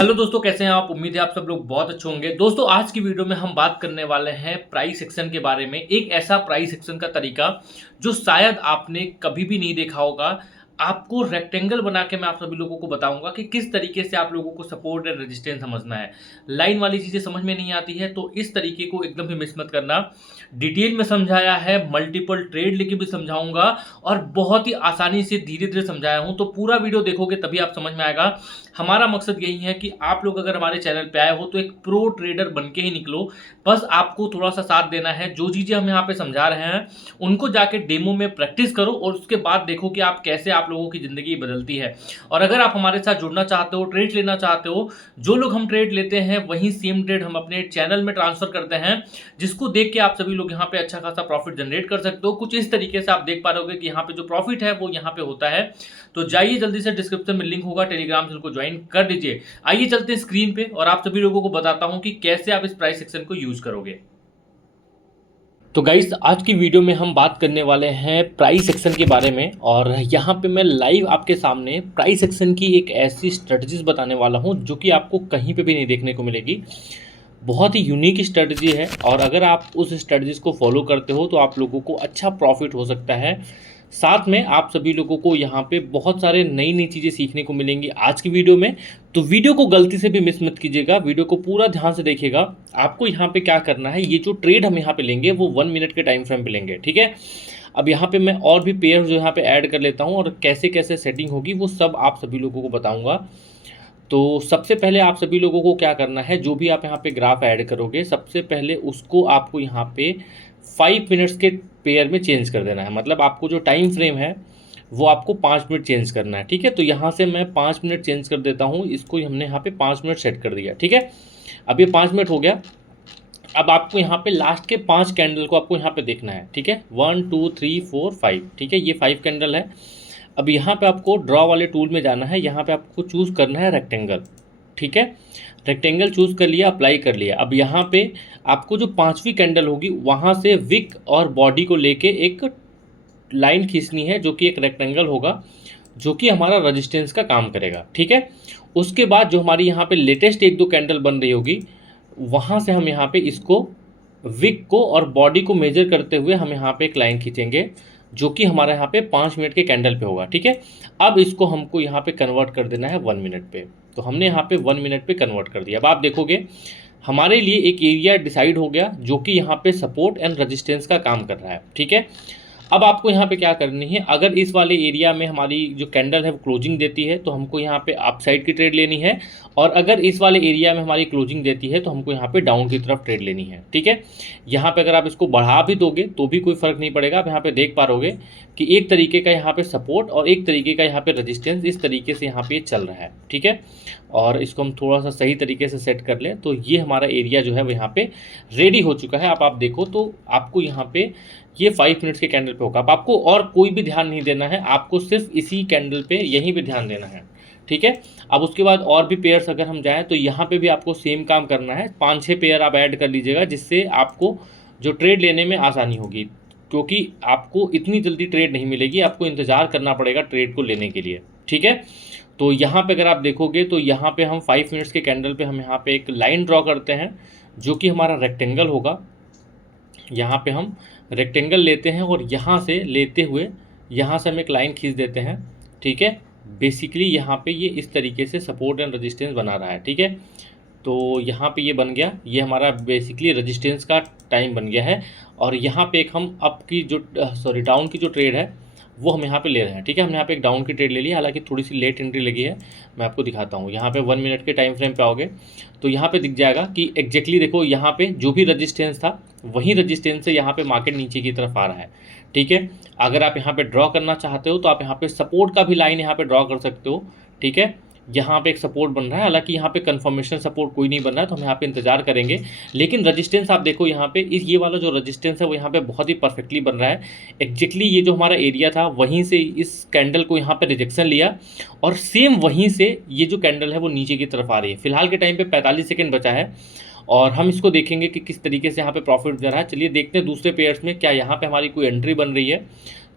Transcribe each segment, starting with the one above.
Hello दोस्तों, कैसे हैं आप। उम्मीद है आप सब लोग बहुत अच्छे होंगे। दोस्तों, आज की वीडियो में हम बात करने वाले हैं प्राइस एक्शन के बारे में। एक ऐसा प्राइस एक्शन का तरीका जो शायद आपने कभी भी नहीं देखा होगा। आपको रेक्टेंगल बना के मैं आप सभी लोगों को बताऊंगा कि किस तरीके से आप लोगों को सपोर्ट एंड रेजिस्टेंस समझना है। लाइन वाली चीज़ें समझ में नहीं आती है तो इस तरीके को एकदम भी मिस मत करना। डिटेल में समझाया है, मल्टीपल ट्रेड लेके भी समझाऊंगा और बहुत ही आसानी से धीरे धीरे समझाया हूं। तो पूरा वीडियो देखोगे तभी आप समझ में आएगा। हमारा मकसद यही है कि आप लोग अगर हमारे चैनल पे आए हो तो एक प्रो ट्रेडर बन के ही निकलो। बस आपको थोड़ा सा साथ देना है। जो चीज़ें हम यहाँ पे समझा रहे हैं उनको जाके डेमो में प्रैक्टिस करो और उसके बाद देखो कि आप कैसे आप लोगों की ज़िंदगी बदलती है। और अगर आप हमारे साथ जुड़ना चाहते हो, ट्रेड लेना चाहते हो, जो लोग हम ट्रेड लेते हैं वही सेम ट्रेड हम अपने चैनल में ट्रांसफर करते हैं, जिसको देख के आप सभी लोग यहाँ पे अच्छा खासा प्रॉफिट जनरेट कर सकते हो। कुछ इस तरीके से आप देख पा रहे हो कि यहाँ पे जो प्रॉफिट है वो यहाँ पे होता है। तो जाइए, जल्दी से डिस्क्रिप्शन में लिंक होगा, टेलीग्राम चैनल को ज्वाइन कर दीजिए। आइए चलते हैं स्क्रीन पे और आप सभी लोगों को बताता हूं कि कैसे आप इस प्राइस सेक्शन को यूज करोगे। तो गाइस, आज की वीडियो में हम बात करने वाले हैं प्राइस सेक्शन के बारे में। और यहाँ पे मैं लाइव आपके सामने प्राइस सेक्शन की एक ऐसी स्ट्रेटजीज बताने वाला हूँ जो कि आपको कहीं पे भी नहीं देखने को मिलेगी। बहुत ही यूनिक स्ट्रेटजी है और अगर आप उस स्ट्रेटजीज को फॉलो करते हो तो आप लोगों को अच्छा प्रॉफिट हो सकता है। साथ में आप सभी लोगों को यहाँ पे बहुत सारे नई नई चीज़ें सीखने को मिलेंगी आज की वीडियो में। तो वीडियो को गलती से भी मिस मत कीजिएगा, वीडियो को पूरा ध्यान से देखिएगा। आपको यहाँ पे क्या करना है, ये जो ट्रेड हम यहाँ पे लेंगे वो 1 मिनट के टाइम फ्रेम पे लेंगे, ठीक है। अब यहाँ पे मैं और भी पेयर जो यहाँ पे ऐड कर लेता हूँ और कैसे कैसे सेटिंग होगी वो सब आप सभी लोगों को बताऊँगा। तो सबसे पहले आप सभी लोगों को क्या करना है, जो भी आप यहाँ पे ग्राफ ऐड करोगे सबसे पहले उसको आपको यहाँ पे 5 मिनट्स के पेयर में चेंज कर देना है। मतलब आपको जो टाइम फ्रेम है वो आपको 5 मिनट चेंज करना है, ठीक है। तो यहाँ से मैं 5 मिनट चेंज कर देता हूँ, इसको हमने यहाँ पे 5 मिनट सेट कर दिया, ठीक है। अब ये 5 मिनट हो गया। अब आपको यहाँ पे लास्ट के 5 कैंडल को आपको यहाँ पे देखना है, ठीक है। 1 2 3 4 5, ठीक है, ये 5 कैंडल है। अब यहाँ पे आपको ड्रॉ वाले टूल में जाना है, यहाँ पे आपको चूज़ करना है रेक्टेंगल, ठीक है। रेक्टेंगल चूज़ कर लिया, अप्लाई कर लिया। अब यहाँ पे आपको जो 5वीं कैंडल होगी वहाँ से विक और बॉडी को लेके एक लाइन खींचनी है जो कि एक रेक्टेंगल होगा, जो कि हमारा रेजिस्टेंस का काम करेगा, ठीक है। उसके बाद जो हमारी यहाँ पे लेटेस्ट 1-2 कैंडल बन रही होगी वहाँ से हम यहाँ पे इसको विक को और बॉडी को मेजर करते हुए हम यहाँ पे एक लाइन खींचेंगे जो कि हमारे यहाँ पे 5 मिनट के कैंडल पे होगा, ठीक है। अब इसको हमको यहाँ पे कन्वर्ट कर देना है 1 मिनट पे। तो हमने यहाँ पे 1 मिनट पे कन्वर्ट कर दिया। अब आप देखोगे हमारे लिए एक एरिया डिसाइड हो गया जो कि यहाँ पे सपोर्ट एंड रेजिस्टेंस का काम कर रहा है, ठीक है। अब आपको यहाँ पे क्या करनी है, अगर इस वाले एरिया में हमारी जो कैंडल है वो क्लोजिंग देती है तो हमको यहाँ पे अप साइड की ट्रेड लेनी है, और अगर इस वाले एरिया में हमारी क्लोजिंग देती है तो हमको यहाँ पे डाउन की तरफ ट्रेड लेनी है, ठीक है। यहाँ पे अगर आप इसको बढ़ा भी दोगे तो भी कोई फ़र्क नहीं पड़ेगा। आप यहाँ पे देख पा रहोगे कि एक तरीके का यहाँ पे सपोर्ट और एक तरीके का यहाँ पे रजिस्टेंस इस तरीके से यहाँ पे चल रहा है, ठीक है। और इसको हम थोड़ा सा सही तरीके से सेट कर लें तो ये हमारा एरिया जो है वो यहाँ पे रेडी हो चुका है। आप देखो तो आपको यहाँ पे ये 5 मिनट्स के कैंडल पे होगा। अब आपको और कोई भी ध्यान नहीं देना है, आपको सिर्फ इसी कैंडल पे यहीं पे ध्यान देना है, ठीक है। अब उसके बाद और भी पेयर्स अगर हम जाएं तो यहाँ पे भी आपको सेम काम करना है। 5-6 पेयर आप ऐड कर लीजिएगा जिससे आपको जो ट्रेड लेने में आसानी होगी, क्योंकि आपको इतनी जल्दी ट्रेड नहीं मिलेगी, आपको इंतज़ार करना पड़ेगा ट्रेड को लेने के लिए, ठीक है। तो यहाँ पे अगर आप देखोगे तो यहाँ पे हम 5 मिनट्स के कैंडल पे हम यहाँ पे एक लाइन ड्रॉ करते हैं जो कि हमारा रेक्टेंगल होगा। यहाँ पे हम रेक्टेंगल लेते हैं और यहाँ से लेते हुए यहाँ से हम एक लाइन खींच देते हैं, ठीक है। बेसिकली यहाँ पे ये इस तरीके से सपोर्ट एंड रेजिस्टेंस बना रहा है, ठीक है। तो यहाँ पे ये बन गया, ये हमारा बेसिकली रेजिस्टेंस का टाइम बन गया है। और यहाँ पे एक हम अप की जो डाउन की जो ट्रेड है वो हम यहाँ पे ले रहे हैं, ठीक है। हम यहाँ पे एक डाउन की ट्रेड ले ली, हालांकि थोड़ी सी लेट एंट्री लगी है, मैं आपको दिखाता हूँ। यहाँ पे 1 मिनट के टाइम फ्रेम पे आओगे तो यहाँ पे दिख जाएगा कि एग्जैक्टली देखो यहाँ पे जो भी रजिस्टेंस था वही रजिस्टेंस से यहाँ पे मार्केट नीचे की तरफ आ रहा है, ठीक है। अगर आप यहाँ पे ड्रॉ करना चाहते हो तो आप यहाँ पे सपोर्ट का भी लाइन यहाँ पे ड्रॉ कर सकते हो, ठीक है। यहाँ पे एक सपोर्ट बन रहा है, हालांकि यहाँ पे कंफर्मेशन सपोर्ट कोई नहीं बन रहा है तो हम यहाँ पे इंतजार करेंगे। लेकिन रजिस्टेंस आप देखो यहाँ पे ये वाला जो रजिस्टेंस है वो यहाँ पे बहुत ही परफेक्टली बन रहा है। एग्जैक्टली ये जो हमारा एरिया था वहीं से इस कैंडल को यहाँ पे रिजेक्शन लिया और सेम वहीं से ये जो कैंडल है वो नीचे की तरफ आ रही है। फिलहाल के टाइम पे 45 सेकेंड बचा है और हम इसको देखेंगे कि किस तरीके से यहाँ पे प्रॉफिट जा रहा है। चलिए देखते हैं दूसरे पेयर्स में क्या यहाँ पे हमारी कोई एंट्री बन रही है।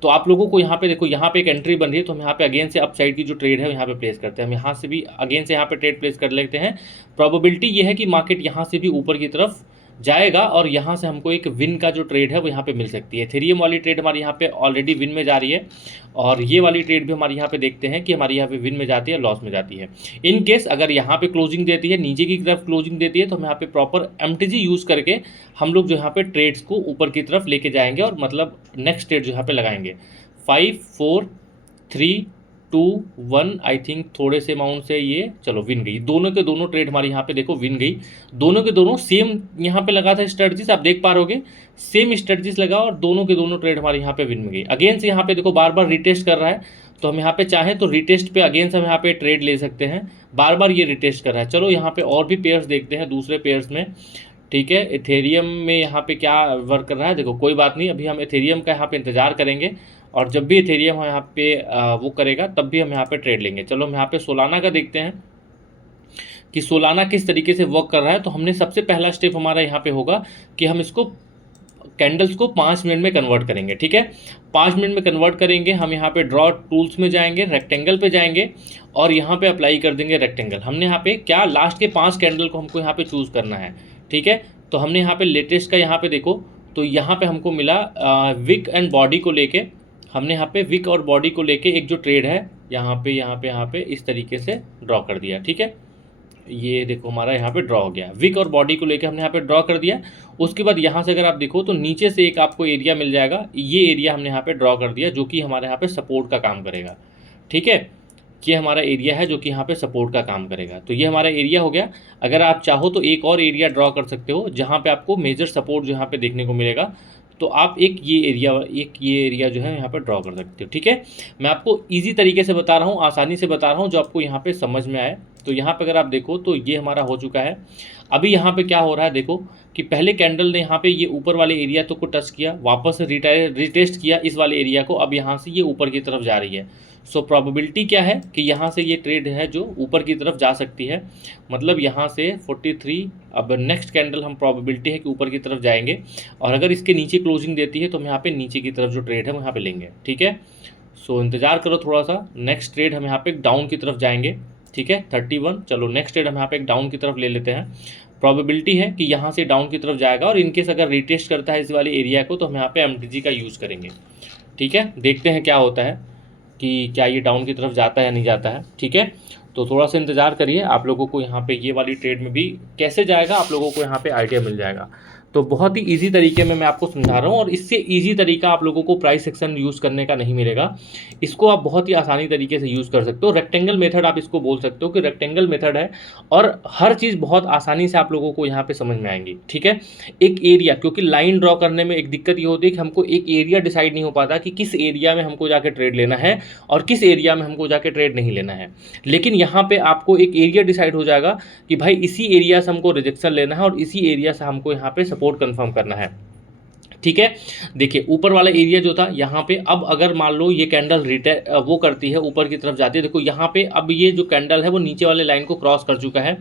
तो आप लोगों को यहाँ पे देखो, यहाँ पे एक एंट्री बन रही है, तो हम यहाँ पे अगेन से अप साइड की जो ट्रेड है यहाँ पे प्लेस करते हैं। हम यहाँ से भी अगेन से यहाँ पे ट्रेड प्लेस कर लेते हैं। प्रोबेबिलिटी ये है कि मार्केट यहाँ से भी ऊपर की तरफ जाएगा और यहाँ से हमको एक विन का जो ट्रेड है वो यहाँ पे मिल सकती है। एथेरियम वाली ट्रेड हमारी यहाँ पे ऑलरेडी विन में जा रही है, और ये वाली ट्रेड भी हमारी यहाँ पे देखते हैं कि हमारी यहाँ पे विन में जाती है, लॉस में जाती है। इन केस अगर यहाँ पे क्लोजिंग देती है, नीचे की तरफ क्लोजिंग देती है, तो हम यहाँ पे प्रॉपर MTG यूज़ करके हम लोग जो यहाँ पे ट्रेड्स को ऊपर की तरफ लेके जाएंगे और मतलब नेक्स्ट ट्रेड जो यहाँ पे लगाएंगे। 5 4 3 2 1 आई थिंक थोड़े से अमाउंट से ये चलो विन गई। दोनों के दोनों ट्रेड हमारी यहाँ पे देखो विन गई। दोनों के दोनों सेम यहाँ पे लगा था स्ट्रेटजीज, आप देख पा रहोगे सेम स्ट्रेटजीज लगा और दोनों के दोनों ट्रेड हमारे यहाँ पे विन में गई। अगेन से यहाँ पे देखो बार बार रिटेस्ट कर रहा है, तो हम यहाँ पे चाहें तो रिटेस्ट पे अगेन से हम यहाँ पे ट्रेड ले सकते हैं। बार बार ये रिटेस्ट कर रहा है। चलो यहाँ पे और भी पेयर्स देखते हैं दूसरे पेयर्स में, ठीक है। एथेरियम में यहाँ पे क्या वर्क कर रहा है देखो, कोई बात नहीं, अभी हम एथेरियम का यहाँ पे इंतजार करेंगे और जब भी एथेरियम हम यहाँ पे वो करेगा तब भी हम यहाँ पे ट्रेड लेंगे। चलो हम यहाँ पे सोलाना का देखते हैं कि सोलाना किस तरीके से वर्क कर रहा है। तो हमने सबसे पहला स्टेप हमारा यहाँ पे होगा कि हम इसको कैंडल्स को 5 मिनट में कन्वर्ट करेंगे, ठीक है। 5 मिनट में कन्वर्ट करेंगे। हम यहाँ पे ड्रॉ टूल्स में जाएंगे, रेक्टेंगल पे जाएंगे और यहाँ पे अप्लाई कर देंगे रेक्टेंगल। हमने यहाँ पे क्या लास्ट के 5 कैंडल को हमको यहाँ पे चूज़ करना है, ठीक है। तो हमने यहाँ पे लेटेस्ट का यहाँ पे देखो, तो यहाँ पे हमको मिला विक एंड बॉडी को लेके, हमने यहाँ पे विक और बॉडी को लेके एक जो ट्रेड है यहाँ पे इस तरीके से ड्रॉ कर दिया, ठीक है। ये देखो हमारा यहाँ पे ड्रॉ हो गया, विक और बॉडी को लेके हमने यहाँ पे ड्रॉ कर दिया। उसके बाद यहाँ से अगर आप देखो तो नीचे से एक आपको एरिया मिल जाएगा, ये एरिया हमने यहाँ पे ड्रॉ कर दिया जो कि हमारे यहाँ पे सपोर्ट का काम करेगा, ठीक है। ये हमारा एरिया है जो कि यहाँ पे सपोर्ट का काम करेगा। तो ये हमारा एरिया हो गया। अगर आप चाहो तो एक और एरिया ड्रॉ कर सकते हो जहाँ पे आपको मेजर सपोर्ट जो यहाँ पे देखने को मिलेगा, तो आप एक ये एरिया जो है यहाँ पे ड्रॉ कर सकते हो, ठीक है। मैं आपको इजी तरीके से बता रहा हूँ, आसानी से बता रहा हूँ, जो आपको यहाँ पे समझ में आए। तो यहाँ पे अगर आप देखो तो ये हमारा हो चुका है। अभी यहाँ पे क्या हो रहा है देखो कि पहले कैंडल ने यहाँ पे ये ऊपर वाले एरिया तो को टच किया, वापस से रिटेस्ट किया इस वाले एरिया को, अब यहाँ से ये ऊपर की तरफ जा रही है। सो प्रोबेबिलिटी क्या है कि यहाँ से ये ट्रेड है जो ऊपर की तरफ जा सकती है, मतलब यहाँ से 43। अब नेक्स्ट कैंडल हम प्रोबेबिलिटी है कि ऊपर की तरफ जाएंगे और अगर इसके नीचे क्लोजिंग देती है तो हम यहाँ पे नीचे की तरफ जो ट्रेड है वो यहाँ पे लेंगे, ठीक है। सो इंतजार करो थोड़ा सा, नेक्स्ट ट्रेड हम यहाँ पे डाउन की तरफ जाएंगे, ठीक है। 31। चलो नेक्स्ट ट्रेड हम यहाँ पे एक डाउन की तरफ ले लेते हैं। प्रोबेबिलिटी है कि यहाँ से डाउन की तरफ जाएगा और इनकेस अगर रिटेस्ट करता है इस वाले एरिया को तो हम यहाँ पे MTG का यूज़ करेंगे, ठीक है। देखते हैं क्या होता है कि क्या ये डाउन की तरफ जाता है या नहीं जाता है, ठीक है। तो थोड़ा सा इंतज़ार करिए, आप लोगों को यहाँ पे ये वाली ट्रेड में भी कैसे जाएगा आप लोगों को यहाँ पे आइडिया मिल जाएगा। तो बहुत ही इजी तरीके में मैं आपको समझा रहा हूँ और इससे इजी तरीका आप लोगों को प्राइस एक्शन यूज़ करने का नहीं मिलेगा। इसको आप बहुत ही आसानी तरीके से यूज़ कर सकते हो। रेक्टेंगल मेथड आप इसको बोल सकते हो कि रेक्टेंगल मेथड है और हर चीज़ बहुत आसानी से आप लोगों को यहाँ पे समझ में आएंगी, ठीक है। एक एरिया, क्योंकि लाइन ड्रॉ करने में एक दिक्कत ये होती है कि हमको एक एरिया डिसाइड नहीं हो पाता कि किस एरिया में हमको जाके ट्रेड लेना है और किस एरिया में हमको जाके ट्रेड नहीं लेना है। लेकिन यहाँ पे आपको एक एरिया डिसाइड हो जाएगा कि भाई इसी एरिया से हमको रिजेक्शन लेना है और इसी एरिया से हमको यहाँ पे सपोर्ट कंफर्म करना है, ठीक है। देखिए ऊपर वाला एरिया जो था यहाँ पे, अब अगर मान लो ये कैंडल वो करती है ऊपर की तरफ जाती है, देखो यहाँ पे अब ये जो कैंडल है वो नीचे वाले लाइन को क्रॉस कर चुका है।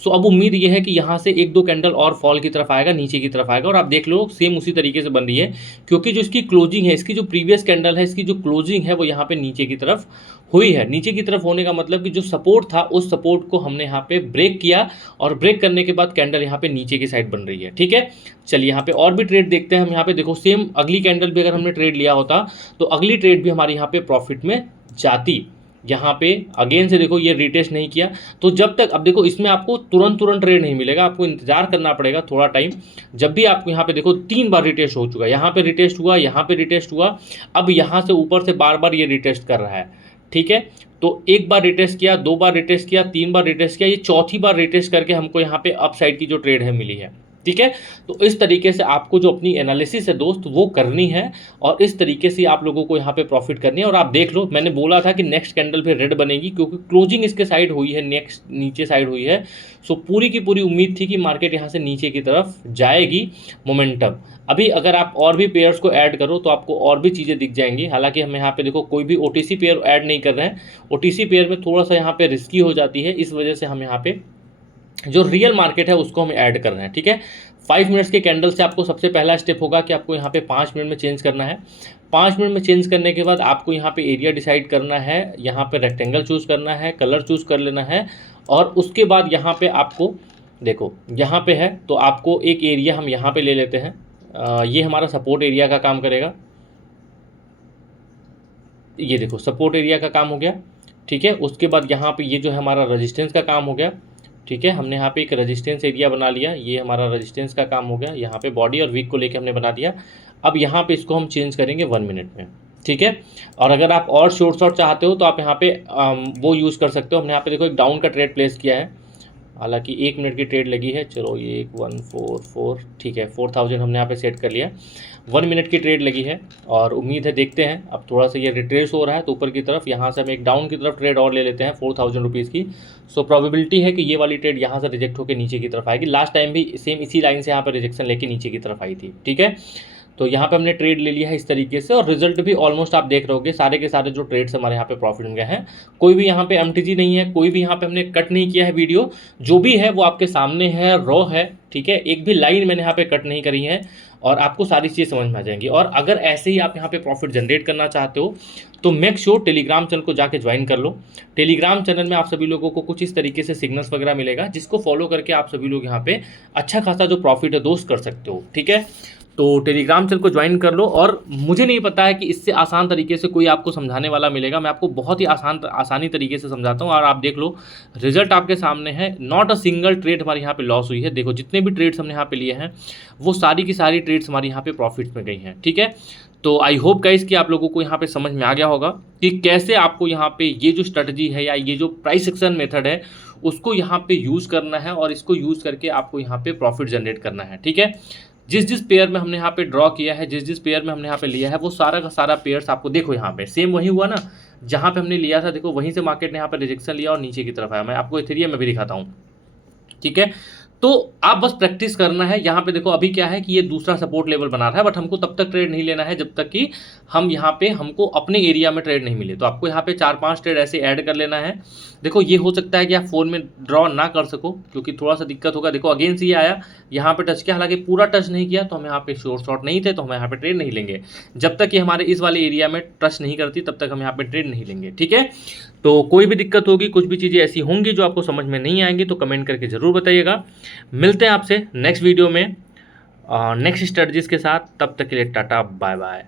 सो अब उम्मीद ये है कि यहाँ से 1-2 कैंडल और फॉल की तरफ आएगा, नीचे की तरफ आएगा और आप देख लो सेम उसी तरीके से बन रही है, क्योंकि जो इसकी क्लोजिंग है, इसकी जो प्रीवियस कैंडल है, इसकी जो क्लोजिंग है वो यहाँ पे नीचे की तरफ हुई है। नीचे की तरफ होने का मतलब कि जो सपोर्ट था उस सपोर्ट को हमने यहाँ पे ब्रेक किया और ब्रेक करने के बाद कैंडल यहाँ पे नीचे की साइड बन रही है, ठीक है। चलिए यहाँ पे और भी ट्रेड देखते हैं हम। यहाँ पे देखो सेम अगली कैंडल भी अगर हमने ट्रेड लिया होता तो अगली ट्रेड भी हमारे यहाँ पे प्रॉफिट में जाती। यहाँ पे अगेन से देखो ये रिटेस्ट नहीं किया, तो जब तक, अब देखो इसमें आपको तुरंत ट्रेड नहीं मिलेगा, आपको इंतजार करना पड़ेगा थोड़ा टाइम। जब भी आपको यहाँ पे देखो 3 बार रिटेस्ट हो चुका है, यहाँ पे रिटेस्ट हुआ, यहाँ पे रिटेस्ट हुआ, अब यहाँ से ऊपर से बार बार ये रिटेस्ट कर रहा है, ठीक है। तो 1 बार रिटेस्ट किया, 2 बार रिटेस्ट किया, 3 बार रिटेस्ट किया, ये चौथी बार रिटेस्ट करके हमको यहाँ पे अप साइड की जो ट्रेड है मिली है, ठीक है। तो इस तरीके से आपको जो अपनी एनालिसिस है दोस्त वो करनी है और इस तरीके से आप लोगों को यहाँ पे प्रॉफिट करनी है। और आप देख लो, मैंने बोला था कि नेक्स्ट कैंडल पे रेड बनेगी क्योंकि क्लोजिंग इसके साइड हुई है, नेक्स्ट नीचे साइड हुई है। सो पूरी की पूरी उम्मीद थी कि मार्केट यहाँ से नीचे की तरफ जाएगी मोमेंटम। अभी अगर आप और भी पेयर्स को ऐड करो तो आपको और भी चीज़ें दिख जाएंगी। हालांकि हम यहाँ पे देखो कोई भी OTC पेयर ऐड नहीं कर रहे हैं, OTC पेयर में थोड़ा सा यहाँ पे रिस्की हो जाती है, इस वजह से हम यहाँ पे जो रियल मार्केट है उसको हम ऐड कर रहे हैं। ठीक है, 5 मिनट्स के कैंडल से आपको सबसे पहला स्टेप होगा कि आपको यहाँ पे 5 मिनट में चेंज करना है। 5 मिनट में चेंज करने के बाद आपको यहाँ पे एरिया डिसाइड करना है, यहाँ पे रेक्टेंगल चूज़ करना है, कलर चूज़ कर लेना है, और उसके बाद यहाँ पे आपको देखो यहाँ पे है तो आपको एक एरिया हम यहाँ पे ले लेते हैं। ये हमारा सपोर्ट एरिया का काम करेगा। ये देखो सपोर्ट एरिया का काम हो गया। ठीक है, उसके बाद यहाँ पे ये जो है हमारा रेजिस्टेंस का काम हो गया। ठीक है, हमने यहाँ पे एक रेजिस्टेंस एरिया बना लिया, ये हमारा रेजिस्टेंस का काम हो गया। यहाँ पे बॉडी और वीक को लेके हमने बना दिया। अब यहाँ पे इसको हम चेंज करेंगे 1 मिनट में। ठीक है, और अगर आप और शॉर्ट चाहते हो तो आप यहाँ पे वो यूज़ कर सकते हो। हमने यहाँ पे देखो एक डाउन का ट्रेड प्लेस किया है, हालांकि 1 मिनट की ट्रेड लगी है। चलो ये 144, ठीक है, 4000 हमने यहाँ पे सेट कर लिया। 1 मिनट की ट्रेड लगी है और उम्मीद है, देखते हैं। अब थोड़ा सा ये रिट्रेस हो रहा है तो ऊपर की तरफ, यहाँ से हम एक डाउन की तरफ ट्रेड और ले लेते हैं 4000 रुपीज़ की। सो प्रोबेबिलिटी है कि ये वाली ट्रेड यहाँ से रिजेक्ट होकर नीचे की तरफ आएगी। लास्ट टाइम भी सेम इसी लाइन से यहाँ पर रिजेक्शन लेके नीचे की तरफ आई थी। ठीक है, तो यहाँ पे हमने ट्रेड ले लिया है इस तरीके से, और रिजल्ट भी ऑलमोस्ट आप देख रहे होगे, सारे के सारे जो ट्रेड्स हमारे यहाँ पे प्रॉफिट में गए हैं। कोई भी यहाँ पे एमटीजी नहीं है, कोई भी यहाँ पे हमने कट नहीं किया है वीडियो, जो भी है वो आपके सामने है, रॉ है। ठीक है, एक भी लाइन मैंने यहाँ पे कट नहीं करी है, और आपको सारी चीज़ें समझ में आ जाएंगी। और अगर ऐसे ही आप यहाँ पे प्रॉफिट जनरेट करना चाहते हो तो मेक श्योर टेलीग्राम चैनल को जाके ज्वाइन कर लो। टेलीग्राम चैनल में आप सभी लोगों को कुछ इस तरीके से सिग्नल्स वगैरह मिलेगा, जिसको फॉलो करके आप सभी लोग यहाँ पे अच्छा खासा जो प्रॉफिट है दोस्त कर सकते हो। ठीक है, तो टेलीग्राम चैनल को ज्वाइन कर लो। और मुझे नहीं पता है कि इससे आसान तरीके से कोई आपको समझाने वाला मिलेगा। मैं आपको बहुत ही आसानी तरीके से समझाता हूँ, और आप देख लो रिजल्ट आपके सामने है। नॉट अ सिंगल ट्रेड हमारे यहाँ पे लॉस हुई है। देखो जितने भी ट्रेड्स हमने यहाँ पे लिए हैं वो सारी की सारी ट्रेड्स हमारी यहाँ पे प्रॉफिट्स में गई हैं। ठीक है, तो आई होप गाइस कि आप लोगों को यहाँ पे समझ में आ गया होगा कि कैसे आपको यहाँ पे ये जो स्ट्रेटजी है या ये जो प्राइस एक्शन मेथड है उसको यहाँ पे यूज़ करना है, और इसको यूज़ करके आपको यहाँ पे प्रॉफिट जनरेट करना है। ठीक है, जिस पेयर में हमने यहाँ पे ड्रॉ किया है, जिस पेयर में हमने यहाँ पे लिया है, वो सारा का सारा पेयर्स आपको देखो यहाँ पे सेम वही हुआ ना जहाँ पे हमने लिया था। देखो वहीं से मार्केट ने यहाँ पे रिजेक्शन लिया और नीचे की तरफ आया। मैं आपको इथेरियम में भी दिखाता हूँ। ठीक है, तो आप बस प्रैक्टिस करना है। यहाँ पे देखो अभी क्या है कि ये दूसरा सपोर्ट लेवल बना रहा है, बट हमको तब तक ट्रेड नहीं लेना है जब तक कि हम यहाँ पे हमको अपने एरिया में ट्रेड नहीं मिले। तो आपको यहाँ पे 4-5 ट्रेड ऐसे ऐड कर लेना है। देखो ये हो सकता है कि आप फ़ोन में ड्रॉ ना कर सको, क्योंकि थोड़ा सा दिक्कत होगा। देखो अगेन से ये आया, यहाँ पे टच किया, हालांकि पूरा टच नहीं किया, तो हम यहाँ पे शॉर्ट नहीं थे, तो हम यहाँ पे ट्रेड नहीं लेंगे। जब तक कि हमारे इस वाले एरिया में टच नहीं करती तब तक हम यहाँ पे ट्रेड नहीं लेंगे। ठीक है, तो कोई भी दिक्कत होगी, कुछ भी चीज़ें ऐसी होंगी जो आपको समझ में नहीं आएंगी, तो कमेंट करके ज़रूर बताइएगा। मिलते हैं आपसे नेक्स्ट वीडियो में नेक्स्ट स्ट्रेटजीज के साथ। तब तक के लिए टाटा बाय बाय।